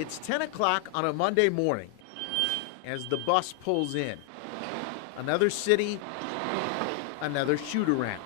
It's 10 o'clock on a Monday morning as the bus pulls in. Another city, another shoot-around.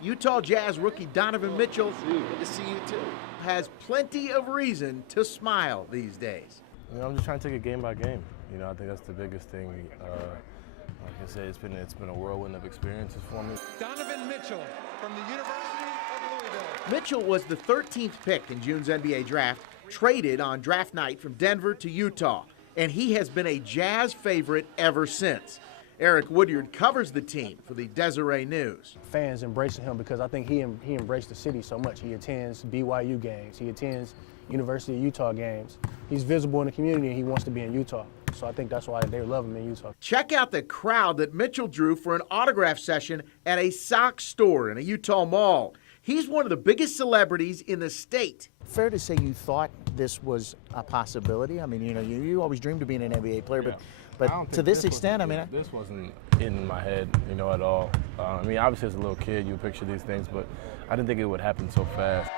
Utah Jazz rookie Donovan Mitchell, Good to see you too. has plenty of reason to smile these days. I'm just trying to take it game by game. I think that's the biggest thing. Like I said, it's been a whirlwind of experiences for me. Donovan Mitchell from the University of Louisville. Mitchell was the 13th pick in June's NBA draft, traded on draft night from Denver to Utah, and he has been a Jazz favorite ever since. Eric Woodyard covers the team for the Deseret News. Fans embracing him because I think he embraced the city so much. He attends BYU games. He attends University of Utah games. He's visible in the community and he wants to be in Utah. So I think that's why they love him in Utah. Check out the crowd that Mitchell drew for an autograph session at a sock store in a Utah mall. He's one of the biggest celebrities in the state. Fair to say you thought this was a possibility? I mean, you always dreamed of being an NBA player, but to this extent, this wasn't in my head, at all. Obviously as a little kid, you picture these things, but I didn't think it would happen so fast.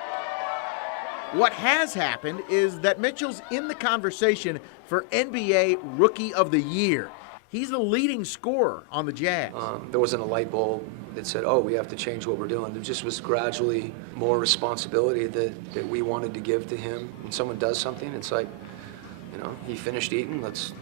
What has happened is that Mitchell's in the conversation for NBA Rookie of the Year. He's the leading scorer on the Jazz. There wasn't a light bulb that said, oh, we have to change what we're doing. There just was gradually more responsibility that we wanted to give to him. When someone does something, it's like, he finished eating, let's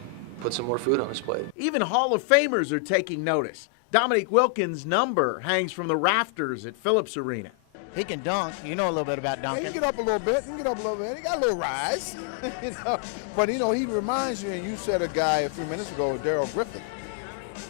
put some more food on his plate. Even Hall of Famers are taking notice. Dominique Wilkins' number hangs from the rafters at Phillips Arena. he can dunk. You know a little bit about dunking. He can get up a little bit. He got a little rise. But, he reminds you, and you said a guy a few minutes ago, Darrell Griffin.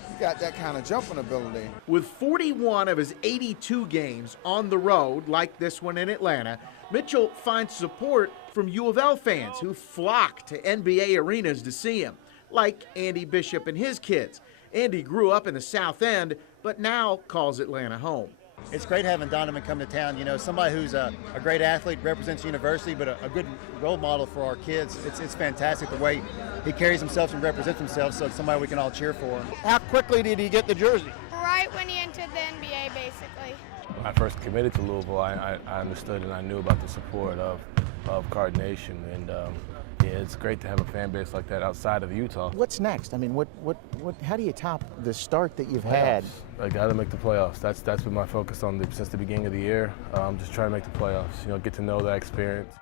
He got that kind of jumping ability. With 41 of his 82 games on the road, like this one in Atlanta, Mitchell finds support from U of L fans who flock to NBA arenas to see him, like Andy Bishop and his kids. Andy grew up in the South End, but now calls Atlanta home. It's great having Donovan come to town. Somebody who's a great athlete, represents the university, but a good role model for our kids. It's fantastic the way he carries himself and represents himself, so it's somebody we can all cheer for. How quickly did he get the jersey? Right when he entered the NBA, basically. When I first committed to Louisville, I understood and I knew about the support of Card Nation, and it's great to have a fan base like that outside of Utah. What's next? How do you top the start that you've had? I got to make the playoffs. That's been my focus since the beginning of the year. Just trying to make the playoffs. Get to know that experience.